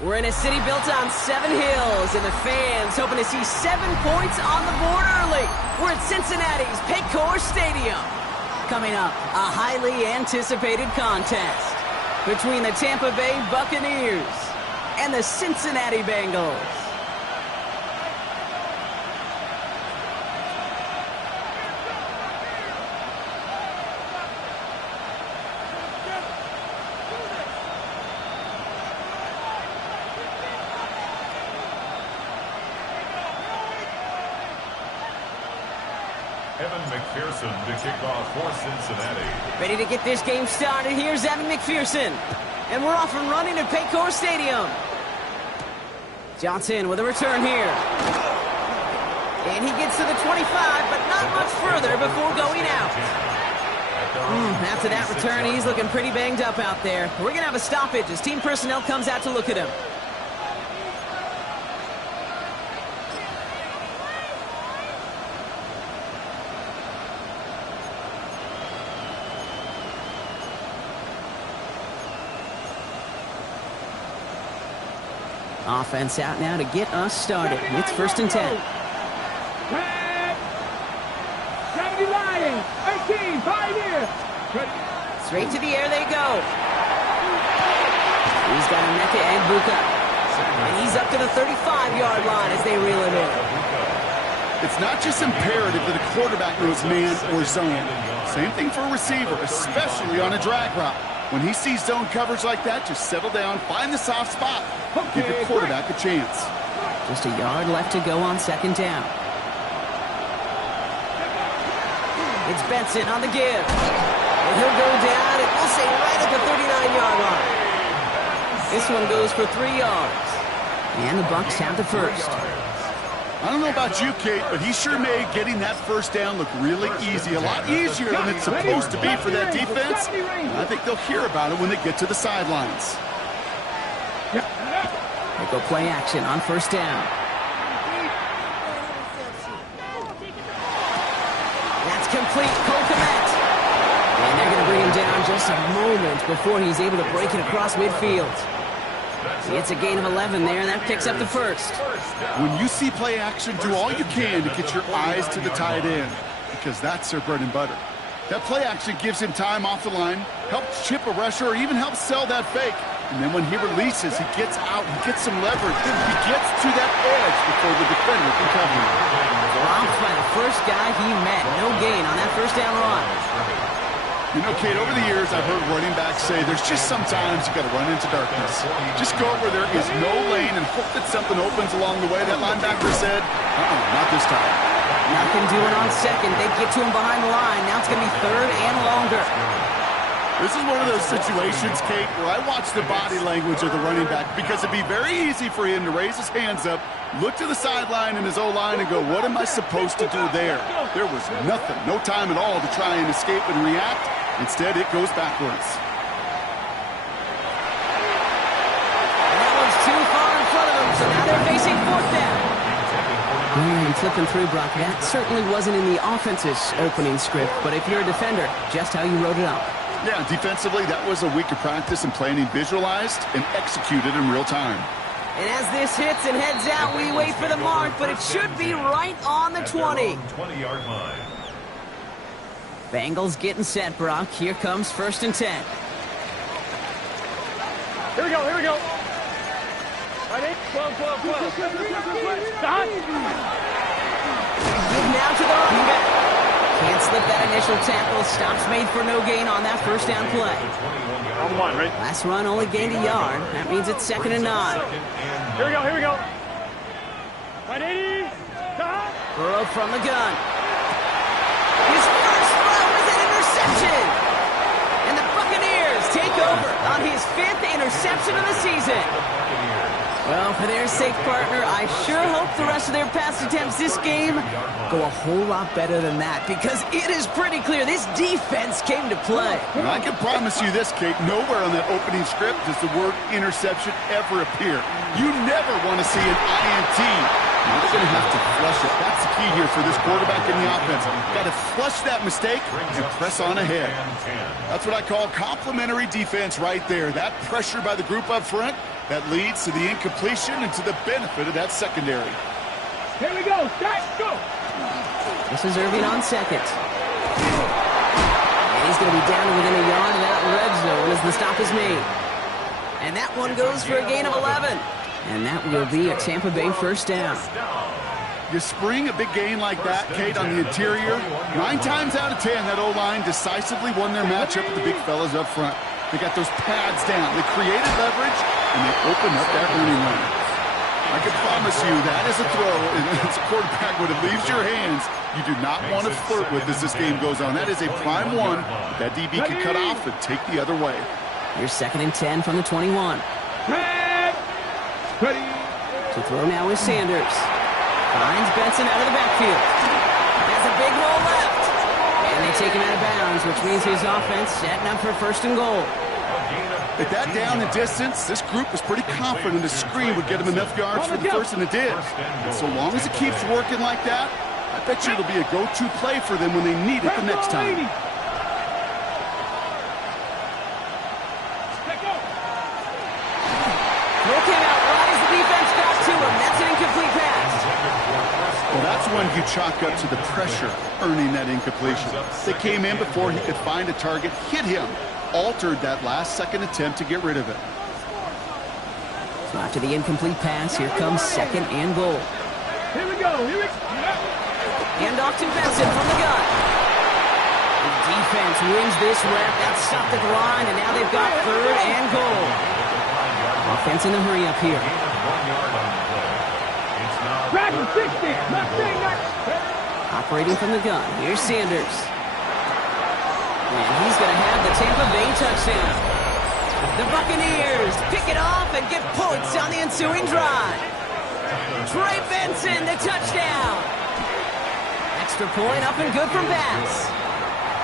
We're in a city built on 7 hills, and the fans hoping to see 7 points on the board early. We're at Cincinnati's Paycor Stadium. Coming up, a highly anticipated contest between the Tampa Bay Buccaneers and the Cincinnati Bengals. McPherson to kick off for Cincinnati. Ready to get this game started. Here's Evan McPherson. And we're off and running at Paycor Stadium. Johnson with a return here. And he gets to the 25, but not much further before going out. After that return, he's looking pretty banged up out there. We're going to have a stoppage as team personnel comes out to look at him. Offense out now to get us started. It's 1st and 10. 70 Lions, 18, Pioneer. Straight to the air they go. He's got Emeka and Buka. And he's up to the 35-yard line as they reel it in. It's not just imperative that a quarterback knows man or zone. Same thing for a receiver, especially on a drag route. When he sees zone coverage like that, just settle down, find the soft spot. Give your quarterback a chance. Just a yard left to go on 2nd down. It's Benson on the give. And he'll go down, and we'll say right at the 39-yard line. This one goes for 3 yards. And the Bucs have the first. I don't know about you, Kate, but he sure made getting that first down look really easy. A lot easier than it's supposed to be for that defense. And I think they'll hear about it when they get to the sidelines. They go play action on 1st down. That's complete. Cole Kmet. And they're going to bring him down just a moment before he's able to break it across midfield. It's a gain of 11 there, and that picks up the first. When you see play action, do all you can to get your eyes to the tight end, because that's their bread and butter. That play action gives him time off the line, helps chip a rusher, or even helps sell that fake. And then when he releases, he gets out, he gets some leverage, he gets to that edge before the defender can cover him. Dropped by the first guy he met. No gain on that 1st down run. You know, Kate, over the years, I've heard running backs say there's just sometimes you got to run into darkness. Just go where there is no lane and hope that something opens along the way. That linebacker said, not this time. Nothing doing on 2nd. They get to him behind the line. Now it's going to be 3rd and longer. This is one of those situations, Kate, where I watch the body language of the running back, because it'd be very easy for him to raise his hands up, look to the sideline in his O-line and go, what am I supposed to do there? There was nothing, no time at all to try and escape and react. Instead, it goes backwards. And that one's too far in front of them, so now they're facing 4th down. Flipping through, Brock, that certainly wasn't in the offense's opening script, but if you're a defender, just how you wrote it up. Yeah, defensively, that was a week of practice and planning visualized and executed in real time. And as this hits and heads out, we wait for the mark, but it should be right on the 20. 20-yard line. Bengals getting set, Brock. Here comes 1st and 10. Here we go, here we go. Right in, 12. Stop. Good now to the running back. Can't slip that initial tackle. Stops made for no gain on that 1st down play. On 1, right? Last run only gained a yard. That means it's 2nd and 9. Here we go. 180. Stop. Burrow from the gun. His first throw is an interception. And the Buccaneers take over on his 5th interception of the season. Well, for their sake, partner, I sure hope the rest of their pass attempts this game go a whole lot better than that, because it is pretty clear this defense came to play. And I can promise you this, Kate, nowhere on that opening script does the word interception ever appear. You never want to see an INT. Now they're going to have to flush it. That's the key here for this quarterback in the offense. Got to flush that mistake and press on ahead. That's what I call complimentary defense right there. That pressure by the group up front that leads to the incompletion and to the benefit of that secondary. Here we go. Start. Go. This is Irving on second. And he's going to be down within a yard of that red zone as the stop is made. And that one goes for a gain of 11. And that will be a Tampa Bay first down. You spring a big gain like that, Kate, on the interior. 9 times out of 10, that O-line decisively won their matchup with the big fellas up front. They got those pads down. They created leverage, and they opened up that running lane. I can promise you that is a throw, and it's a quarterback when it leaves your hands, you do not want to flirt with as this game goes on. That is a prime one that DB can cut off and take the other way. Here's 2nd and 10 from the 21. Ready. To throw now is Sanders. Finds Benson out of the backfield. Has a big roll left. And they take him out of bounds, which means his offense setting up for 1st and goal. At that down and distance, this group was pretty confident the screen would get him enough yards for the first, and it did. And so long as it keeps working like that, I bet you it'll be a go-to play for them when they need it the next time. Throw came out right as the defense got to him. That's an incomplete pass. Well, that's when you chalk up to the pressure earning that incompletion. They came in before he could find a target, hit him, altered that last-second attempt to get rid of it. So after the incomplete pass, here comes 2nd and goal. Here we go. Here we go. And off to Benson from the gun. The defense wins this rep. That's stopped at the line, and now they've got 3rd and goal. Offense in a hurry up here. Dragon 60. Operating from the gun. Here's Sanders. And he's going to have the Tampa Bay touchdown. The Buccaneers pick it off and get points on the ensuing drive. Trey Benson, the touchdown. Extra point up and good from Bass.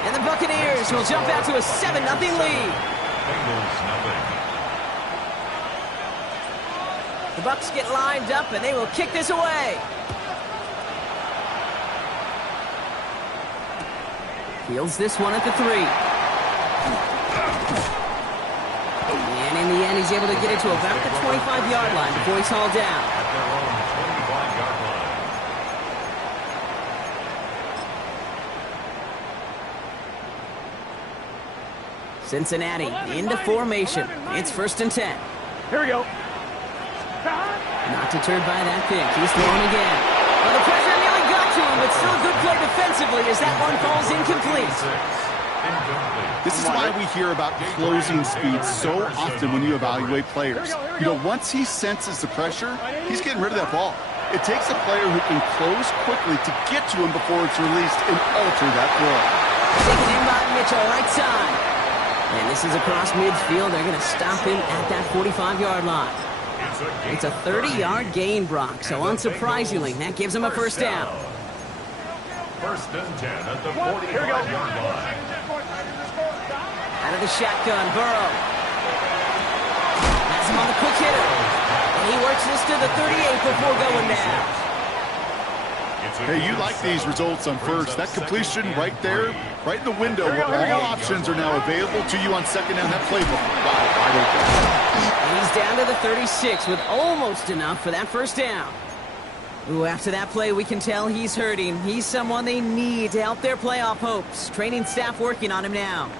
And the Buccaneers will jump out to a 7-0 lead. The Bucs get lined up, and they will kick this away. Fields this one at the 3. And in the end, he's able to get it to about the 25-yard line before he's hauled down. Cincinnati into formation. It's 1st and 10. Here we go. Not deterred by that pick. He's throwing again. Well, the pressure nearly got to him, but still a good play defensively as that one falls incomplete. This is why we hear about closing speed so often when you evaluate players. You know, once he senses the pressure, he's getting rid of that ball. It takes a player who can close quickly to get to him before it's released and alter that throw. Taken in by Mitchell, right side. And this is across midfield. They're going to stop him at that 45-yard line. It's a 30-yard gain, Brock, so unsurprisingly, that gives him a 1st down. 1st and 10 at the 45-yard line. Out of the shotgun, Burrow. Has him on the quick hitter. And he works this to the 38 before going down. Hey, you like these results on 1st. That completion right there, right in the window where all options are now available to you on 2nd down. That playbook, wow, wide open. And he's down to the 36 with almost enough for that 1st down. Ooh, after that play, we can tell he's hurting. He's someone they need to help their playoff hopes. Training staff working on him now.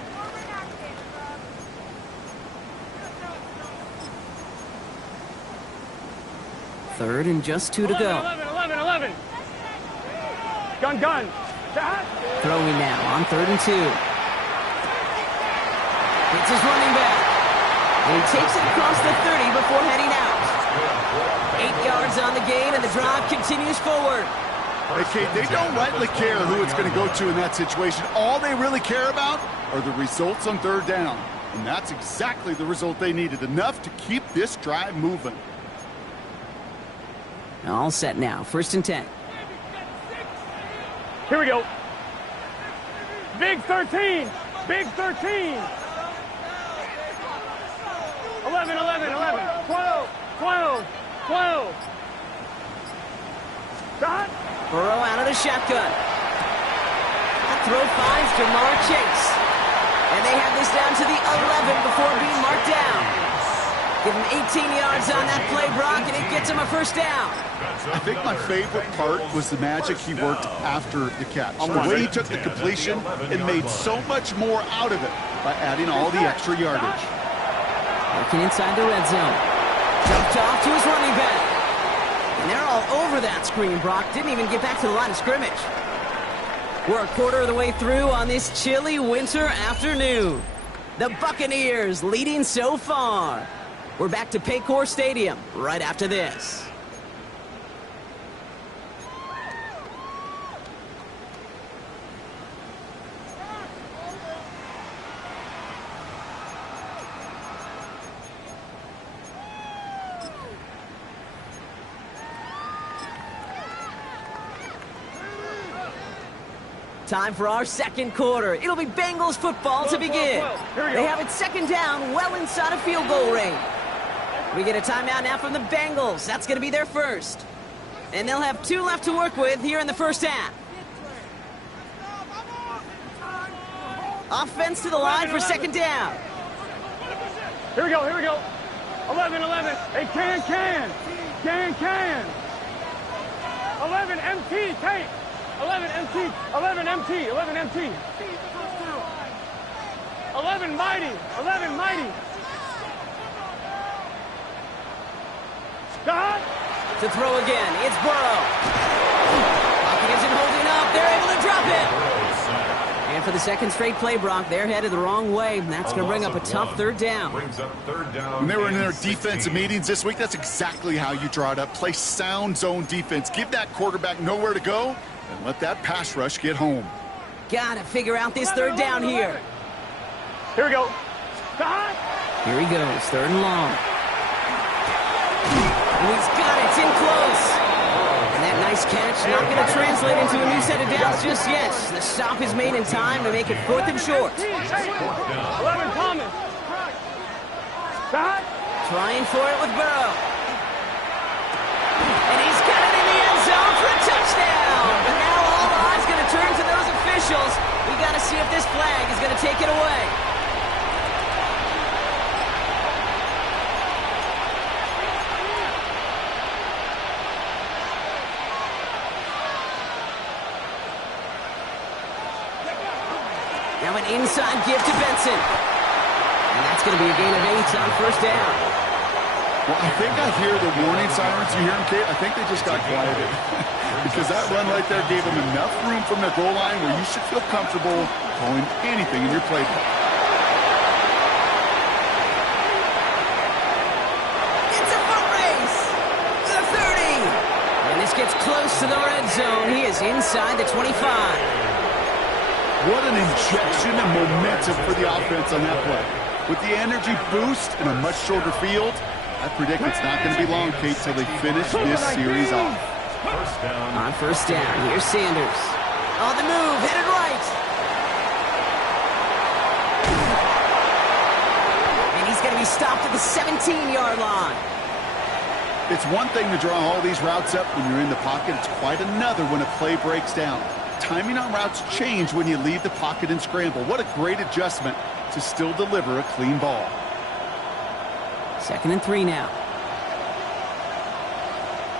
Third and just 2 to go. 11. Gun. Throwing now on 3rd and 2. It's his running back. And he takes it across the 30 before heading out. 8 yards on the gain, and the drive continues forward. Okay, they don't rightly care who it's going to go to in that situation. All they really care about are the results on 3rd down. And that's exactly the result they needed, enough to keep this drive moving. All set now, 1st and 10. Here we go. Big 13. 11. 12. the shotgun. That throw finds Jamar Chase. And they have this down to the 11 before being marked down. Give him 18 yards on that play, Brock, and it gets him a first down. I think my favorite part was the magic he worked after the catch. The way he took the completion and made so much more out of it by adding all the extra yardage. Working inside the red zone. Jumped off to his running back. And they're all over that screen, Brock. Didn't even get back to the line of scrimmage. We're a quarter of the way through on this chilly winter afternoon. The Buccaneers leading so far. We're back to Paycor Stadium right after this. Time for our second quarter. It'll be Bengals football to begin. They have it second down, well inside of field goal range. We get a timeout now from the Bengals. That's going to be their first. And they'll have 2 left to work with here in the first half. Offense to the line for second down. Here we go, here we go. 11. Hey, can. 11 MT, tape. 11 MT. 11 mighty. Stop. To throw again, it's Burrow. Pocket isn't holding up. They're able to drop it. And for the second straight play, Brock, they're headed the wrong way. That's going to bring up a tough third down. When they were in their defensive meetings this week, that's exactly how you draw it up. Play sound zone defense. Give that quarterback nowhere to go and let that pass rush get home. Got to figure out this third down here. Here we go. Stop. Here he goes, third and long. And he's got it, it's in close. And that nice catch not going to translate into a new set of downs just yet. The stop is made in time to make it 4th and short. 11 Thomas. Stop. Trying for it with Burrow. And he's got it in the end zone for a touchdown. But now all eyes going to turn to those officials. We got to see if this flag is going to take it away. Now an inside give to Benson. And that's going to be a gain of 8 on first down. Well, I think I hear the warning sirens. You hear them, Kate? I think they just got quieted. Because that run right there gave them enough room from the goal line where you should feel comfortable calling anything in your playbook. It's a foot race. The 30. And this gets close to the red zone. He is inside the 25. What an injection of momentum for the offense on that play. With the energy boost in a much shorter field, I predict it's not going to be long, Kate, till they finish this series off. On first down, here's Sanders. On the move, headed right. And he's going to be stopped at the 17-yard line. It's one thing to draw all these routes up when you're in the pocket. It's quite another when a play breaks down. Timing on routes change when you leave the pocket and scramble. What a great adjustment to still deliver a clean ball. 2nd and 3 now.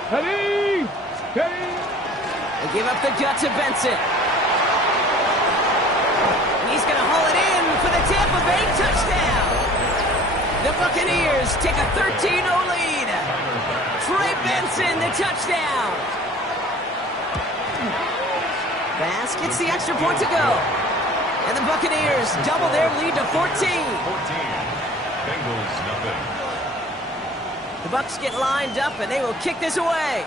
Heading. They give up the gut to Benson. And he's going to haul it in for the Tampa Bay touchdown. The Buccaneers take a 13-0 lead. Trey Benson, the touchdown. Bass gets the extra point to go. And the Buccaneers double their lead to 14. Bengals nothing. The Bucs get lined up and they will kick this away.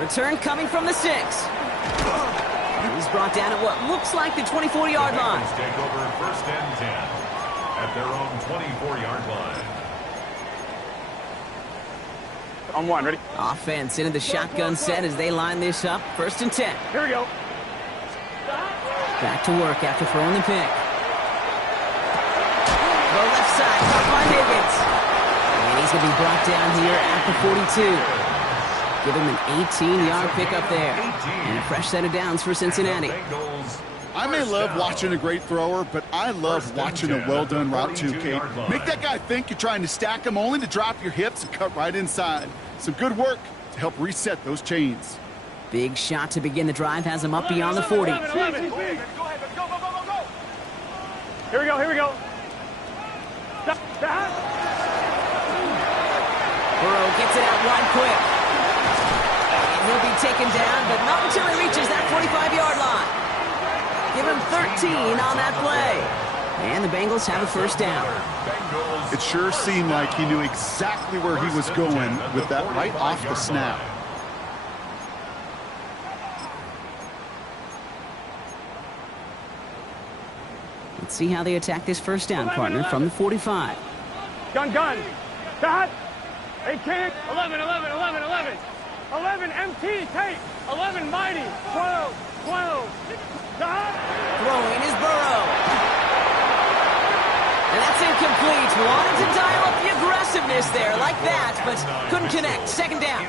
Return coming from the 6. He's brought down at what looks like the 24-yard line. Bengals take over 1st and 10 at their own 24-yard line. On 1, ready? Offense into the shotgun set as they line this up. 1st and 10. Here we go. Back to work after throwing the pick. The left side, caught by Higgins. And he's going to be brought down here at the 42. Give him an 18-yard pickup there. And a fresh set of downs for Cincinnati. I may love watching a great thrower, but I love watching a well-done route too, Kate. Make that guy think you're trying to stack him only to drop your hips and cut right inside. Some good work to help reset those chains. Big shot to begin the drive has him up beyond the 40. 11. Go ahead, go. Here we go. Stop. Burrow gets it out wide quick. And he'll be taken down, but not until he reaches that 45-yard line. Give him 13 on that play. And the Bengals have a first down. It sure seemed like he knew exactly where he was going with that right off the snap. Let's see how they attack this first down, partner, from the 45. Gun. Stop. They can't. 11. 11 MT, take. 11 mighty. 12. Stop. Throwing is Burrow. And that's incomplete. Wanted to dial up the aggressiveness there like that, but couldn't connect. Second down.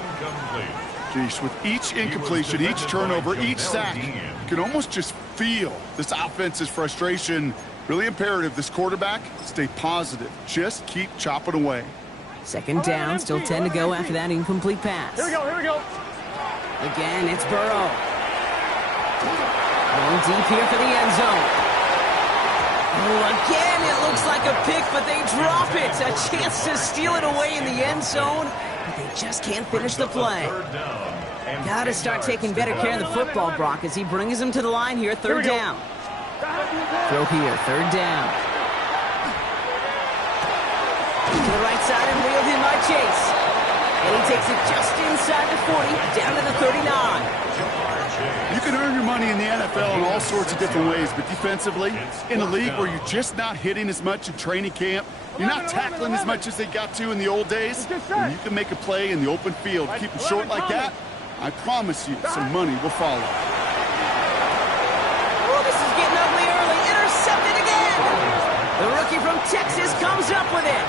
Geesh, with each incompletion, each turnover, each sack, you can almost just feel this offense's frustration. Really imperative this quarterback stay positive. Just keep chopping away. Second down, still 10 to go after that incomplete pass. Here we go. Again, it's Burrow. Going deep here for the end zone. Oh, again, it looks like a pick, but they drop it. A chance to steal it away in the end zone, but they just can't finish the play. Got to start taking better care of the football, Brock, as he brings him to the line here, third down. Throw here, third down. To the right side and wheeled in by Chase. And he takes it just inside the 40, down to the 39. You can earn your money in the NFL in all sorts of different ways, but defensively, in a league where you're just not hitting as much in training camp, you're not tackling as much as they got to in the old days, and you can make a play in the open field, keep them short like that, I promise you some money will follow. Oh, this is getting ugly early. Intercepted again. The rookie from Texas comes up with it.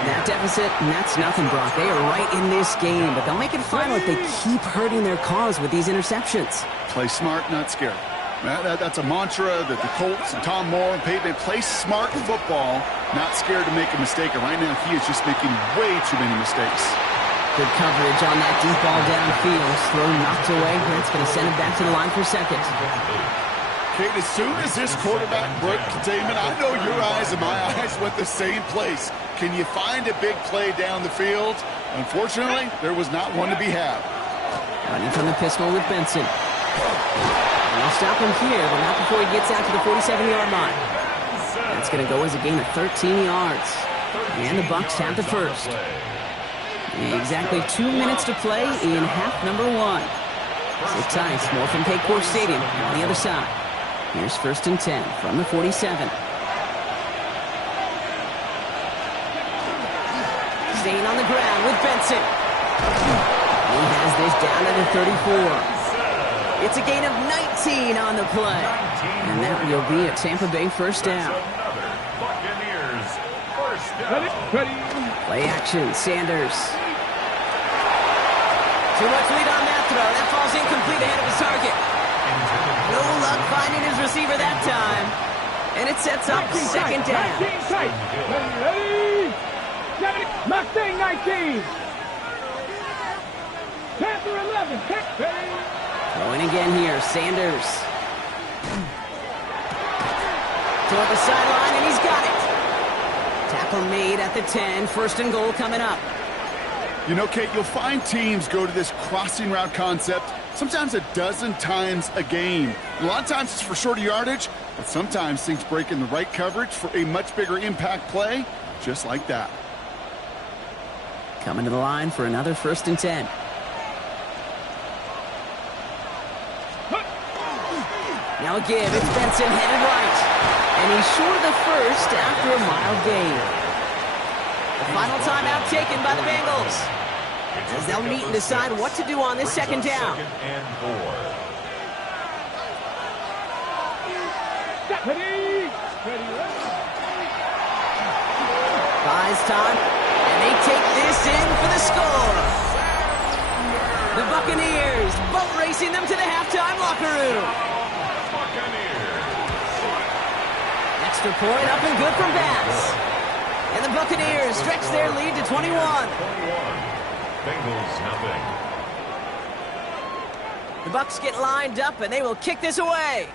That deficit, and that's nothing, Brock. They are right in this game, but they'll make it final if they keep hurting their cause with these interceptions. Play smart, not scared. That's a mantra that the Colts and Tom Moore and Peyton play smart football, not scared to make a mistake. And right now, he is just making way too many mistakes. Good coverage on that deep ball downfield. Throw knocked away. That's going to send him back to the line for second. Kate, as soon as this quarterback broke containment, I know your eyes and my eyes went the same place. Can you find a big play down the field? Unfortunately, there was not one to be had. Running from the pistol with Benson. And they'll stop him here, but not before he gets out to the 47-yard line. That's going to go as a gain of 13 yards. And the Bucs have the first. Exactly 2 minutes to play in half number one. Sit tight, more from Paycor Stadium on the other side. Here's first and 10 from the 47. Staying on the ground with Benson. He has this down to the 34. It's a gain of 19 on the play. And that will be a Tampa Bay first down. Play action, Sanders. Too much lead on that throw. That falls incomplete ahead of his target. No luck finding his receiver that time. And it sets up second down. 19 tight. Ready? Mustang 19. Panther 11. Going again here, Sanders. Toward the sideline, and he's got it. Tackle made at the 10. First and goal coming up. You know, Kate, you'll find teams go to this crossing route concept sometimes a dozen times a game. A lot of times it's for shorter yardage, but sometimes things break in the right coverage for a much bigger impact play, just like that. Coming to the line for another first and 10. Now a give, it's Benson headed right. And he's short of the first after a mild gain. The final timeout taken by the Bengals, as they'll meet and decide what to do on this second down. Buys time, and they take this in for the score. The Buccaneers boat racing them to the halftime locker room. Extra point up and good from Bass. And the Buccaneers stretch their lead to 21. Bengals nothing. The Bucs get lined up and they will kick this away.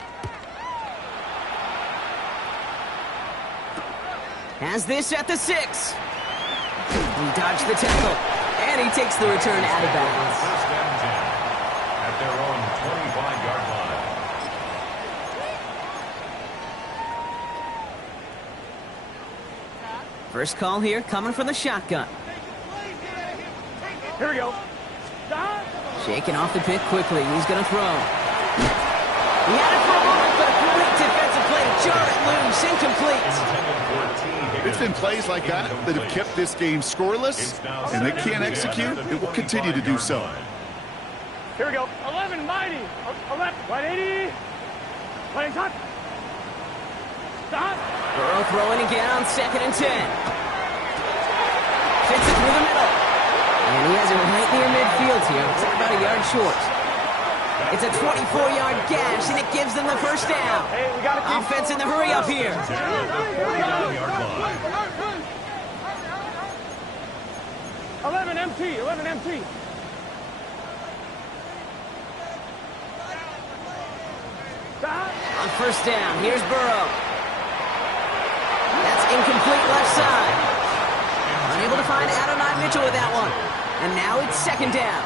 Has this at the 6. He dodged the tackle, and he takes the return out of bounds. First and 10 at their own 25-yard line. First call here coming from the shotgun. Here we go. Shaking off the pick quickly. He's going to throw. He had it for a moment, but a great defensive play to jar it loose. Incomplete. It's been plays like that that have kept this game scoreless, and they can't execute. It will continue to do so. Here we go. 11, mighty. 11, 180. Playing touch. Stop. Burrow throwing again on 2nd and 10. Fits it through the middle. And he has it right near midfield here. It's about a yard short. It's a 24-yard gash, and it gives them the first down. Hey, we got to keep Offense in the hurry up here. 11 MT, 11 MT. Stop. On first down, here's Burrow. That's incomplete left side. Unable to find Adonai Mitchell with that one. And now it's 2nd down.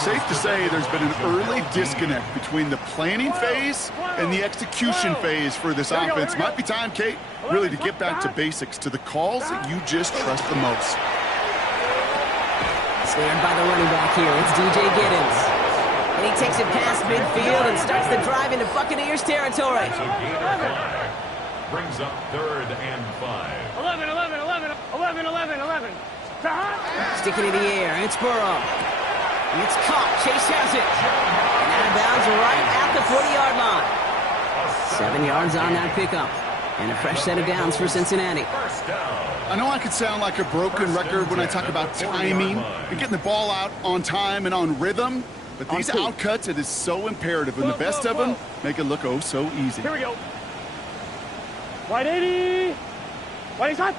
Safe to say there's been an early disconnect between the planning phase and the execution phase for this offense. Might be time, Kate, really to get back to basics, to the calls that you just trust the most. Snared by the running back here. It's DJ Giddens. And he takes it past midfield and starts the drive into Buccaneers territory. So gain of 5 brings up 3rd and 5. 11, 11, 11, 11, 11, 11. Stop. Sticking in the air. It's Burrow. And it's caught. Chase has it. And out of bounds right at the 40-yard line. 7 yards on that pickup. And a fresh set of downs for Cincinnati. First down. I know I could sound like a broken record when I talk about timing and getting the ball out on time and on rhythm, but these outcuts, it is so imperative, and the best of them make it look oh so easy. Here we go. 180. 180 shot.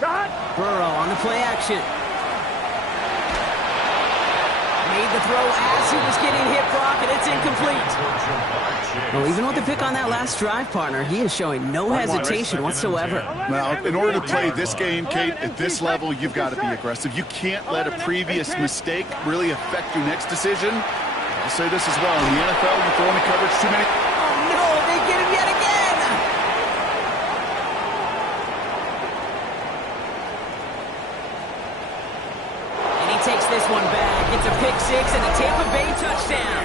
Shot. Burrow on the play action. Made the throw as he was getting hit, Brock, and it's incomplete. Well, even with the pick on that last drive, partner, he is showing no hesitation whatsoever. Now, in order to play this game, Kate, at this level, you've got to be aggressive. You can't let a previous mistake really affect your next decision. I'll say this as well. In the NFL, you throw in the coverage too many. Oh, no, they get him yet again. And he takes this one back. It's a pick 6 and a Tampa Bay touchdown.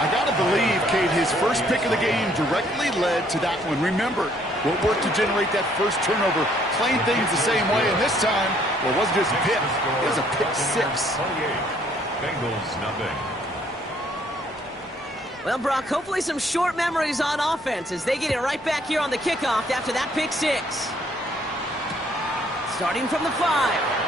I got to believe, Kate, his first pick of the game directly led to that one. Remember, what worked to generate that first turnover, playing things the same way, and this time, well, it wasn't just a pick, it was a pick 6. 28. Bengals nothing. Well, Brock, hopefully some short memories on offense as they get it right back here on the kickoff after that pick 6. Starting from the 5.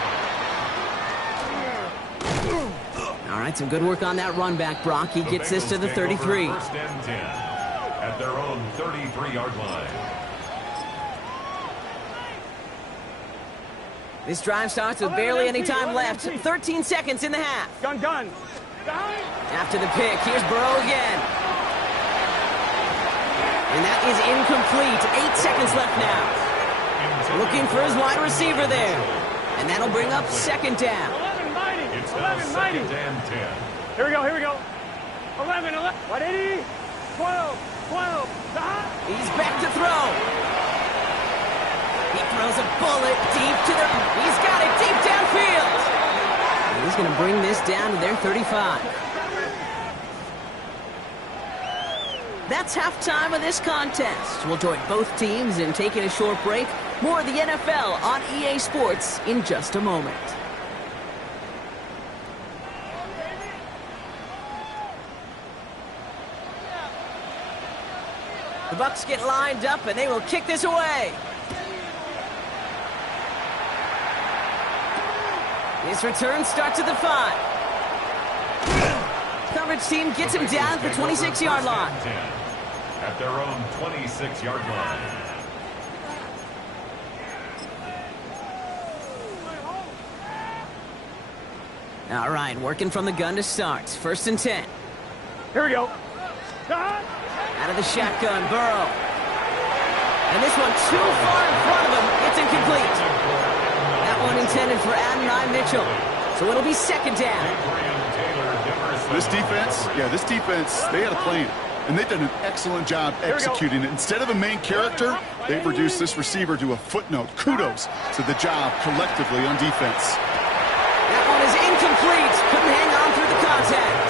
All right, some good work on that run back, Brock. He gets this to the 33. First and 10 at their own 33-yard line. This drive starts with barely any time left. 13 seconds in the half. Gun. After the pick, here's Burrow again. And that is incomplete. 8 seconds left now. Looking for his wide receiver there. And that'll bring up 2nd down. It's now 2nd and 10. Here we go. 11, 180. 12. Stop. He's back to throw. He throws a bullet deep to the... He's got it deep downfield. And he's going to bring this down to their 35. That's halftime of this contest. We'll join both teams in taking a short break. More of the NFL on EA Sports in just a moment. The Bucs get lined up, and they will kick this away. His return starts at the 5. Coverage team gets him down at the 26-yard line. At their own 26-yard line. All right, working from the gun to start. 1st and 10. Here we go. Out of the shotgun, Burrow. And this one too far in front of him. It's incomplete. That one intended for Adonai Mitchell. So it'll be 2nd down. This defense, they had a plan. And they've done an excellent job executing it. Instead of a main character, they've reduced this receiver to a footnote. Kudos to the job collectively on defense. That one is incomplete. Couldn't hang on through the contact.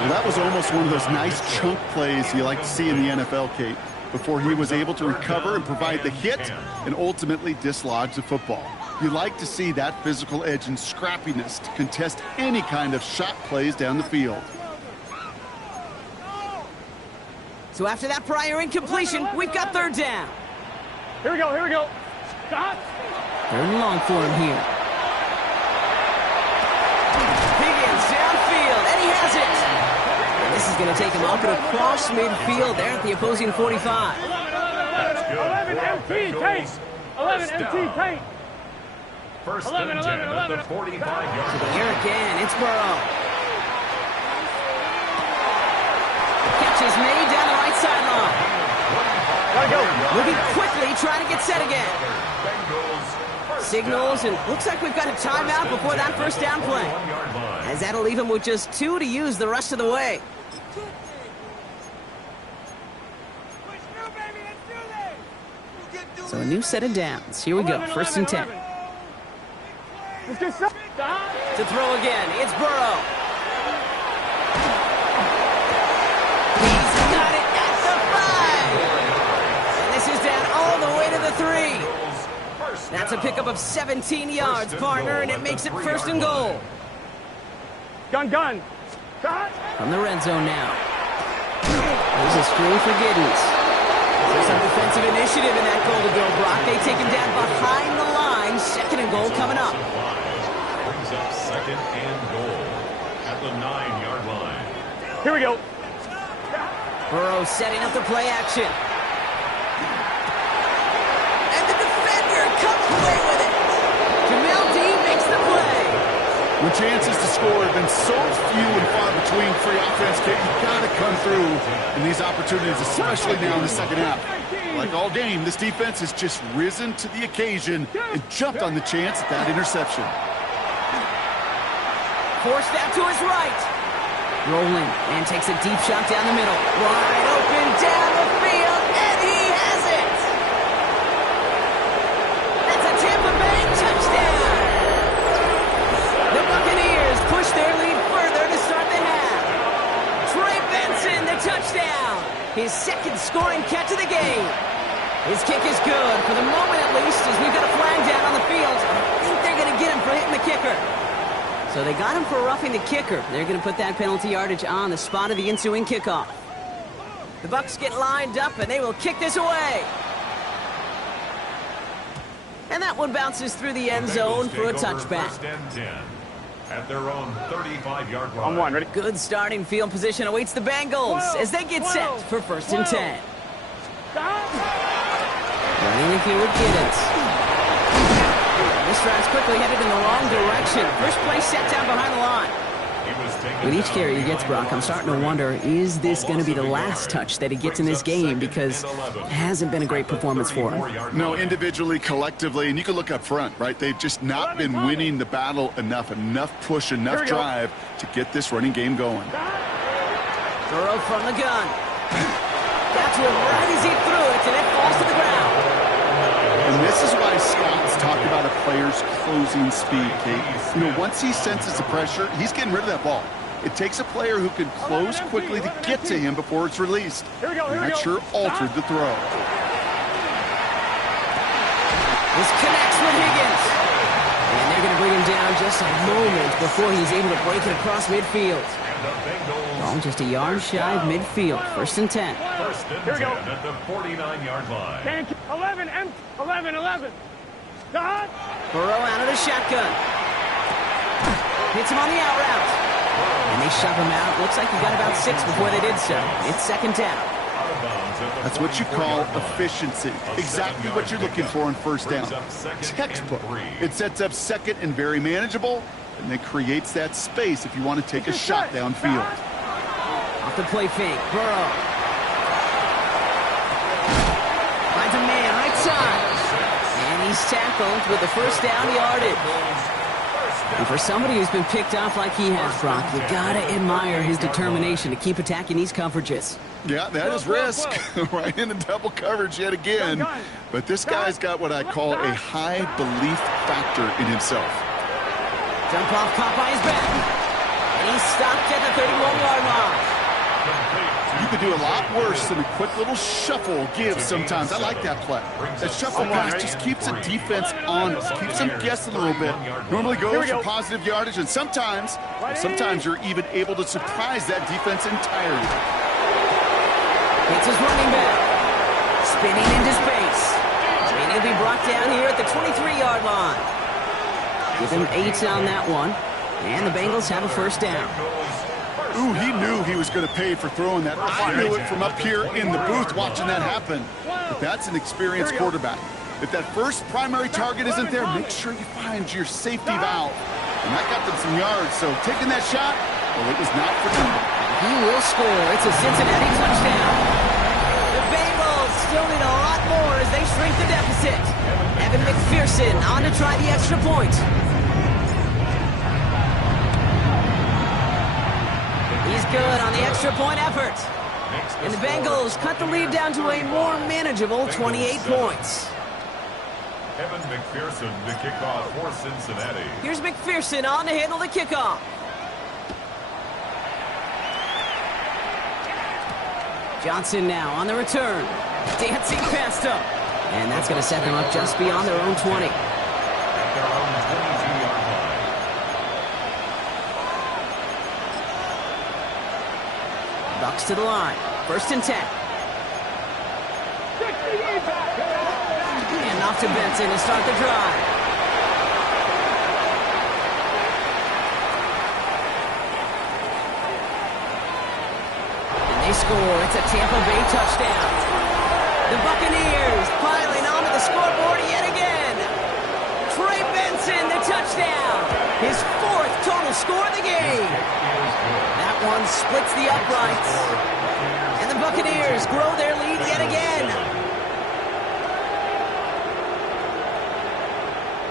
Well, that was almost one of those nice chunk plays you like to see in the NFL, Kate, before he was able to recover and provide the hit and ultimately dislodge the football. You like to see that physical edge and scrappiness to contest any kind of shot plays down the field. So after that prior incompletion, we've got 3rd down. Here we go. Stop. 3rd and long for him here. Higgins downfield, and he has it. And this is going to take him up and across midfield there at the opposing 45. 11 MT paint. 11 MT paint. 1st and 10 at the 45-yard To the line. air again, it's Burrow. Catch is made down the right sideline. Gotta go. Moving quickly, trying to get set again. Signals, and looks like we've got a timeout before that 1st down play. As that'll leave him with just 2 to use the rest of the way. So a new set of downs. Here we go, 1st and 10. Let's get set. To throw again, it's Burrow. He's got it at the 5. And this is down all the way to the 3. That's a pickup of 17 yards, partner, and it makes it 1st and goal. Gun. From the red zone now. There's a screen for Giddens. There's some defensive initiative in that goal to go, Brock. They take him down behind the line. 2nd and goal coming up. Brings up 2nd and goal at the 9-yard line. Here we go. Burrow setting up the play action. And the defender comes away with it. Jamil Dean makes the play. When chances to score have been so few and far between for your offense, Kate, you've got to come through in these opportunities, especially now in the 2nd half. Like all game, this defense has just risen to the occasion and jumped on the chance at that interception. Forced out to his right. Rolling and takes a deep shot down the middle. Wide open down the field, and he has it. That's a Tampa Bay touchdown. The Buccaneers push their lead further to start the half. Trey Benson, the touchdown. His 2nd scoring catch of the game. His kick is good, for the moment at least, as we've got a flag down on the field. I think they're going to get him for hitting the kicker. So they got him for roughing the kicker. They're going to put that penalty yardage on the spot of the ensuing kickoff. The Bucs get lined up, and they will kick this away. And that one bounces through the end zone for a touchback. 1st and 10 at their own 35-yard line. On 1, ready? Good starting field position awaits the Bengals as they get set for 1st and 10. Running the field with Giddens. This drive's quickly headed in the wrong direction. First play set down behind the line. With each carry he gets, Brock, I'm starting to wonder, is this going to be the last touch that he gets in this game? Because it hasn't been a great performance for him. No, individually, collectively, and you can look up front, right? They've just not been winning the battle enough push, enough drive to get this running game going. Burrow from the gun. That's one right as he threw it, and it falls to the ground. And this is why scouts talk about a player's closing speed, Kate. You know, once he senses the pressure, he's getting rid of that ball. It takes a player who can close quickly to get to him before it's released. And that sure altered the throw. This connects with Higgins. And they're going to bring him down just a moment before he's able to break it across midfield. Ball just a yard shy of midfield. 1st and 10. 1st and 10 at the 49-yard line. 11. Stop. Burrow out of the shotgun. Hits him on the out route. And they shove him out. Looks like he got about 6 before they did so. It's second down. That's what you call efficiency. Exactly what you're looking for on first down. Textbook. It sets up second and very manageable, and then creates that space if you want to take a shot downfield. Off the play fake. Burrow. Finds a man right side. And he's tackled with the first down yardage. And for somebody who's been picked off like he has, Brock, you gotta admire his determination to keep attacking these coverages. Yeah, that is risk. Right into double coverage yet again. But this guy's got what I call a high belief factor in himself. Jump off Popeye's back. And he's stopped at the 31-yard line. You could do a lot worse than a quick little shuffle give sometimes. I like that play. That shuffle pass just keeps a defense honest, keeps them guessing a little bit. Normally goes for positive yardage, and sometimes you're even able to surprise that defense entirely. It's his running back. Spinning into space. And he'll be brought down here at the 23-yard line. Give him 8 on that one. And the Bengals have a first down. Ooh, he knew he was going to pay for throwing that. I knew it from up here in the booth watching that happen. But that's an experienced quarterback. If that first primary target isn't there, make sure you find your safety valve. And that got them some yards, so taking that shot, well, it was not for them. He will score. It's a Cincinnati touchdown. The Bengals still need a lot more as they shrink the deficit. Evan McPherson on to try the extra point. He's good on the extra point effort. And the Bengals cut the lead down to a more manageable 28 points. Evan McPherson to kick off for Cincinnati. Here's McPherson on to handle the kickoff. Johnson now on the return. Dancing past him. And that's going to set them up just beyond their own 20. At their own 22-yard line. Bucs to the line. First and 10. And off to Benson to start the drive. And they score. It's a Tampa Bay touchdown. The Buccaneers piling onto the scoreboard yet again. Trey Benson, the touchdown. His 4th total score of the game. That one splits the uprights. And the Buccaneers grow their lead yet again.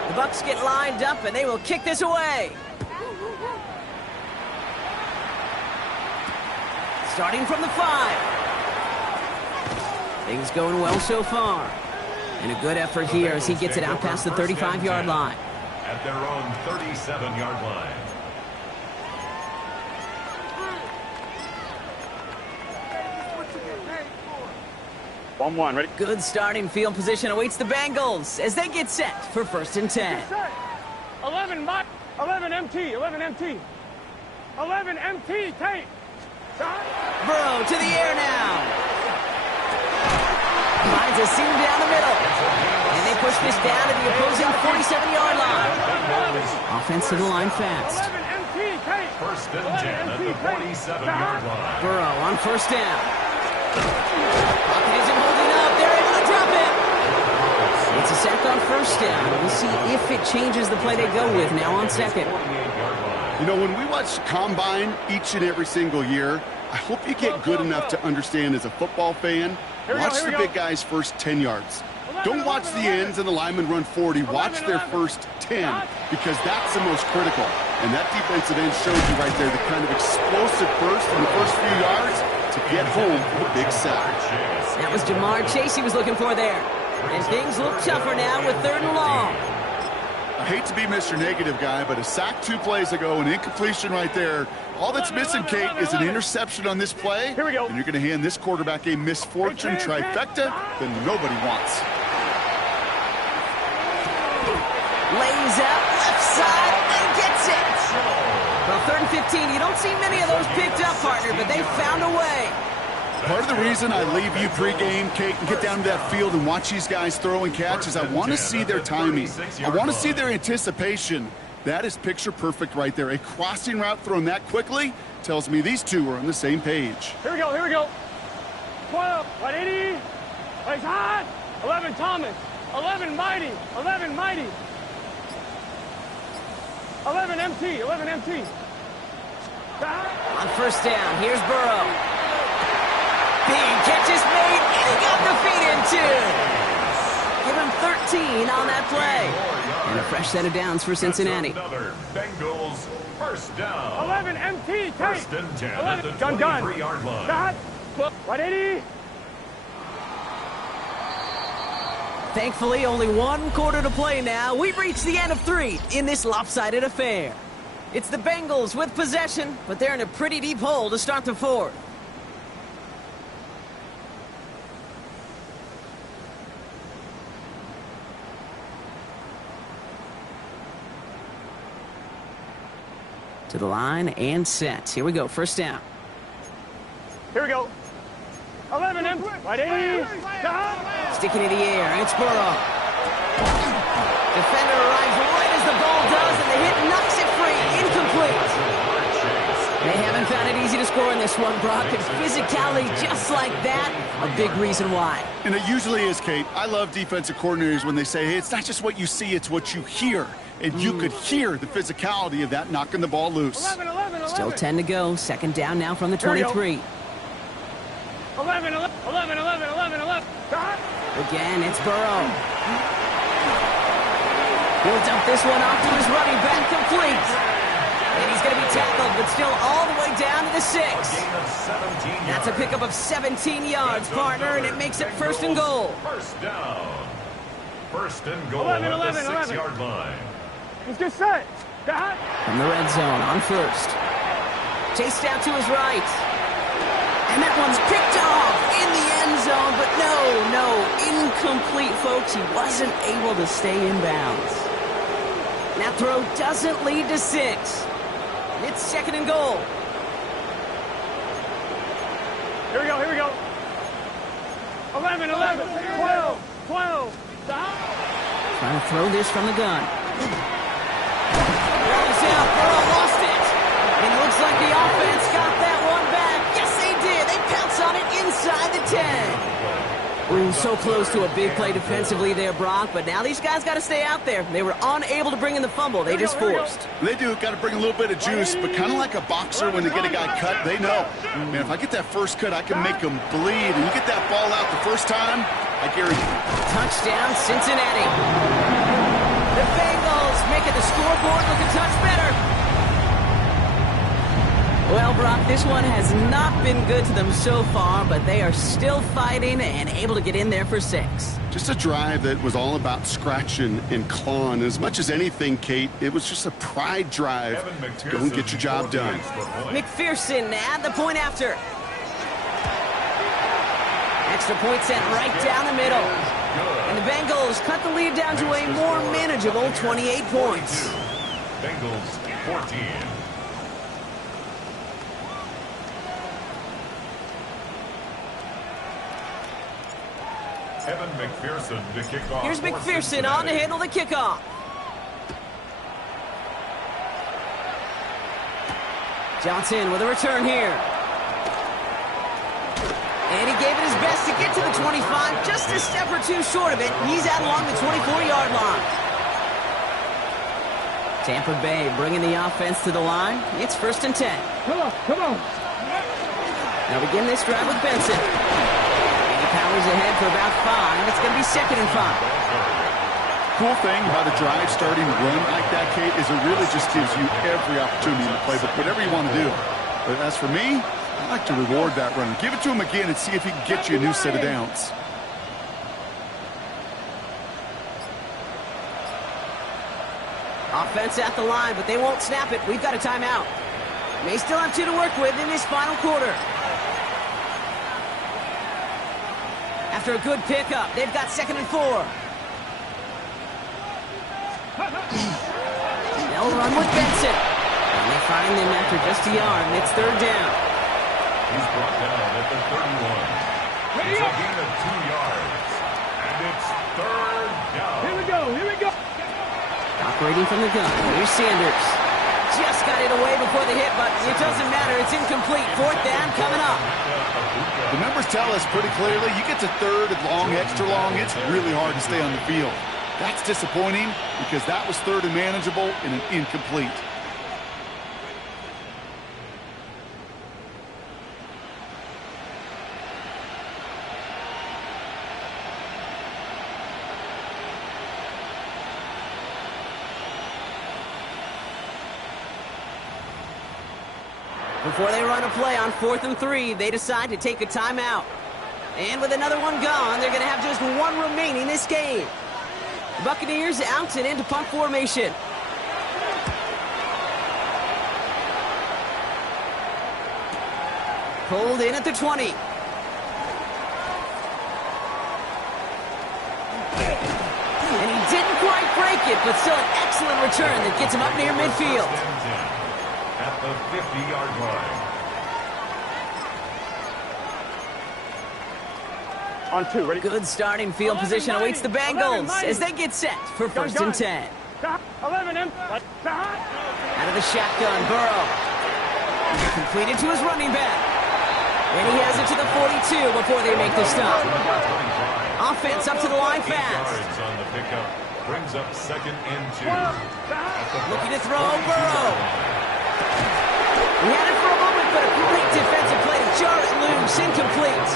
The Bucs get lined up and they will kick this away. Starting from the 5. Things going well so far. And a good effort here as he gets it out past the 35-yard line. At their own 37-yard line. One, ready? Good starting field position awaits the Bengals as they get set for first and 10. 11 MT, 11 MT. 11 MT, tape. Burrow to the air now. Finds a seam down the middle. And they push this down to the opposing 47-yard line. Offense to the line fast. 11 MT, tape. First and 10 at the 47-yard line. Burrow on first down. Pocket isn't holding up. They're able to drop it. It's a sack on first down. We'll see if it changes the play they go with now on second. You know, when we watch Combine each and every single year, I hope you get good enough to understand as a football fan, watch the big guys' first 10 yards. Don't watch the ends and the linemen run 40. Watch their first 10 because that's the most critical. And that defensive end shows you right there the kind of explosive burst in the first few yards to get home with a big sack. That was Jamar Chase he was looking for there. And things look tougher now with 3rd and long. I hate to be Mr. Negative guy, but a sack 2 plays ago, an incompletion right there. All that's missing, Kate, is an interception on this play. Here we go. And you're going to hand this quarterback a misfortune trifecta that nobody wants. Lays out left side and gets it. Well, 3rd and 15. You don't see many of those picked up, partner, but they found a way. Part of the reason I leave you pregame, Kate, and get down to that field and watch these guys throw and catch is I want to see their timing. I want to see their anticipation. That is picture perfect right there. A crossing route thrown that quickly tells me these two are on the same page. Here we go, here we go. 12, 180. Legs high. 11, Thomas. 11, Mighty. 11, Mighty. 11, MT. 11, MT. On first down, here's Burrow. Big catch is made, and he got the feet in too. Give him 13 on that play. And a fresh set of downs for Cincinnati. Another Bengals first down. 11, MT. Take. First and 10 at the 23-yard line. Got. 180. Thankfully, only one quarter to play now. We've reached the end of 3 in this lopsided affair. It's the Bengals with possession, but they're in a pretty deep hole to start the 4th. To the line and set. Here we go, first down. Here we go. 11, MT. 180. Sticking in the air, it's Burrow. Defender arrives right as the ball does, and the hit knocks it free. Incomplete. They haven't found it easy to score in this one, Brock, and physicality just like that, a big reason why. And it usually is, Kate. I love defensive coordinators when they say, hey, it's not just what you see, it's what you hear. And you could hear the physicality of that knocking the ball loose. 11. Still 10 to go. Second down now from the 23. 11. Again, it's Burrow. He'll dump this one off to his running back, complete. And he's going to be tackled, but still all the way down to the 6. That's a pickup of 17 yards, partner, and it makes it first and goal. First down. First and goal 11. at the 6-yard line. He's just set. Got. From the red zone on first. Chased out to his right. And that one's picked off in the end zone, but no, incomplete, folks. He wasn't able to stay in bounds. That throw doesn't lead to 6. It's second and goal. Here we go. 11. 12. Trying to throw this from the gun. Ball's out. Burrow lost it. And it looks like the offense got that one back. Yes, they did. They pounce on it inside the 10. Ooh, so close to a big play defensively there, Brock. But now these guys got to stay out there. They were unable to bring in the fumble. They just forced. They do. Got to bring a little bit of juice, but kind of like a boxer when they get a guy cut, they know. Man, if I get that first cut, I can make him bleed. And you get that ball out the first time, I guarantee you. Touchdown, Cincinnati. The Bengals making the scoreboard look a touch better. Well, Brock, this one has not been good to them so far, but they are still fighting and able to get in there for 6. Just a drive that was all about scratching and clawing. As much as anything, Kate, it was just a pride drive to go and get your job done. McPherson at the point after. Extra point sent right down the middle. And the Bengals cut the lead down to a more manageable 28 points. Bengals 14. Evan McPherson to kick off. Here's McPherson on to handle the kickoff. Johnson with a return here. And he gave it his best to get to the 25, just a step or two short of it. He's out along the 24-yard line. Tampa Bay bringing the offense to the line. It's first and 10. Come on. Now begin this drive with Benson. Powers ahead for about 5. It's going to be second and 5. Cool thing about a drive starting run like that, Kate, is it really just gives you every opportunity to play whatever you want to do. But as for me, I like to reward that runner. Give it to him again and see if he can get you a new set of downs. Offense at the line, but they won't snap it. We've got a timeout. May still have 2 to work with in this final quarter. After a good pickup, they've got second and 4. They'll run with Benson. And they find them after just a yard, and it's third down. He's brought down at the 31. It's a gain of 2 yards. And it's third down. Here we go. Operating from the gun. Here's Sanders. Just got it away before the hit, but it doesn't matter. It's incomplete. Fourth down coming up. The numbers tell us pretty clearly, you get to third and long, extra long, it's really hard to stay on the field. That's disappointing because that was third and manageable and an incomplete. Before they run a play on 4th and 3, they decide to take a timeout. And with another one gone, they're going to have just one remaining this game. The Buccaneers out and into punt formation. Pulled in at the 20. And he didn't quite break it, but still an excellent return that gets him up near midfield. At the 50-yard line. On 2, ready? Good starting field position awaits the Bengals as they get set for 1st and 10. 11 and Out of the shotgun, Burrow. Completed to his running back. And he has it to the 42 before they make the stop. Offense up to the line fast. Yards on the pickup. Brings up 2nd and 2. Looking to throw, Burrow. He had it for a moment, but a great defensive play to jar it loose. Incomplete.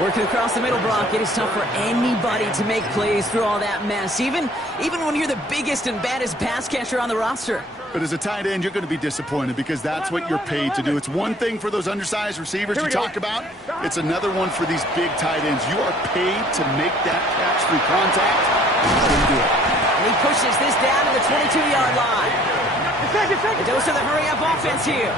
Working across the middle, Brock, it is tough for anybody to make plays through all that mess, even when you're the biggest and baddest pass catcher on the roster. But as a tight end, you're going to be disappointed because that's what you're paid to do. It's one thing for those undersized receivers you talk about. It's another one for these big tight ends. You are paid to make that catch through contact. You do it. And he pushes this down to the 22-yard line. A dose of the hurry-up offense here.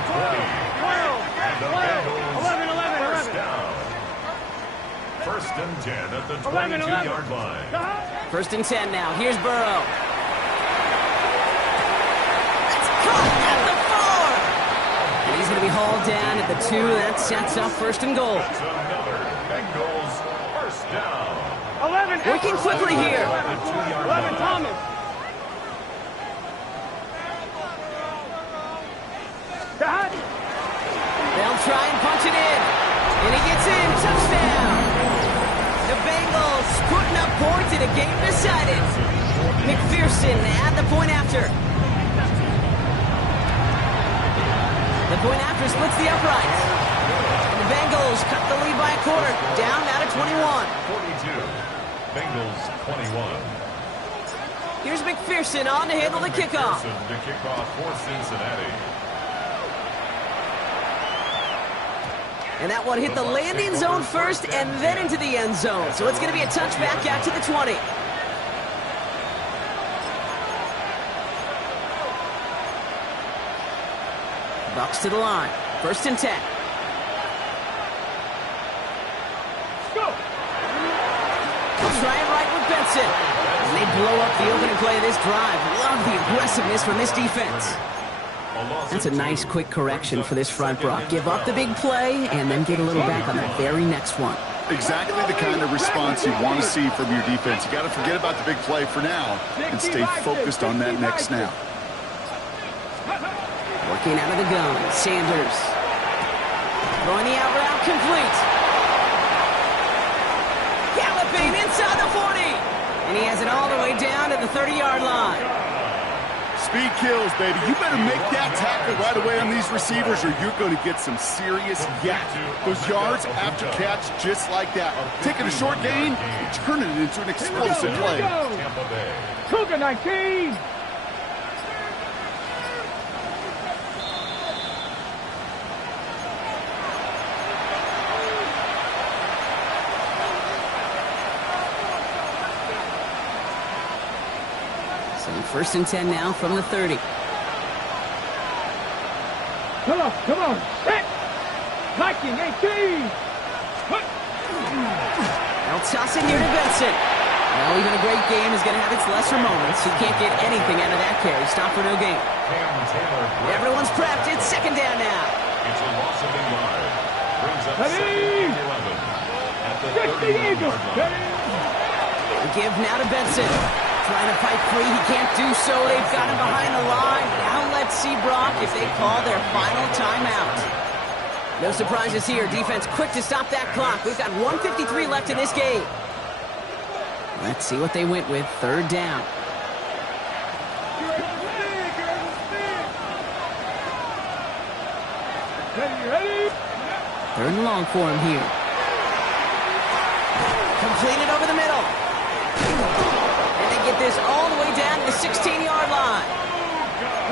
1st and 10 at the 22-yard line. 1st and 10 now. Here's Burrow. That's caught at the 4. And he's going to be hauled down at the 2. That sets up 1st and goal. That's another Bengals 1st down. 11. Working quickly here. 11 Thomas. They'll try and punch it in. And he gets in. Touchdown. The Bengals putting up points in a game decided. McPherson at the point after. The point after splits the uprights. And the Bengals cut the lead by a quarter. Down out of 21. 42. Bengals 21. Here's McPherson on to handle the kickoff. McPherson to kick off for Cincinnati. And that one hit the landing zone first and then into the end zone. So it's going to be a touchback out to the 20. Bucs to the line. 1st and 10. Go. They'll try it right with Benson. And they blow up the opening play of this drive. Love the aggressiveness from this defense. That's a nice, quick correction for this front, Brock. Give up the big play and then get a little back on the very next one. Exactly the kind of response you want to see from your defense. You got to forget about the big play for now and stay focused on that next snap. Working out of the gun, Sanders. Throwing the out route complete. Galloping inside the 40. And he has it all the way down to the 30-yard line. Speed kills, baby. You better make that tackle right away on these receivers or you're going to get some serious yak. Those yards after catch just like that. Taking a short gain, turning it into an explosive play. Tampa Bay. Cougar 19. So 1st and 10 now from the 30. Come on. Set. Viking 18. They'll toss it here to Benson. Well, even a great game is going to have its lesser moments. He can't get anything out of that carry. Stop for no gain. Everyone's prepped. It's 2nd down now. It's a loss of a yard. Brings up Ready? 2nd and 11 at the 60 Eagles. 31-yard line. The give now to Benson. Trying to fight free. He can't do so. They've got him behind the line. Now let's see, Brock, if they call their final timeout. No surprises here. Defense quick to stop that clock. We've got 1:53 left in this game. Let's see what they went with. Third down. Ready? Third and long for him here. Completed over the middle. And they get this all the way down to the 16-yard line.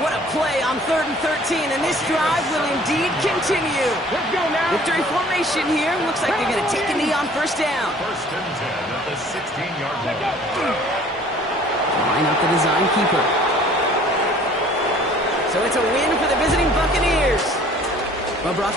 What a play on 3rd and 13, and this drive will indeed continue. Let's go now. Victory formation here. Looks like they're going to take a knee on first down. First and 10 at the 16-yard line. Line up the design keeper. So it's a win for the visiting Buccaneers. Well, Brock,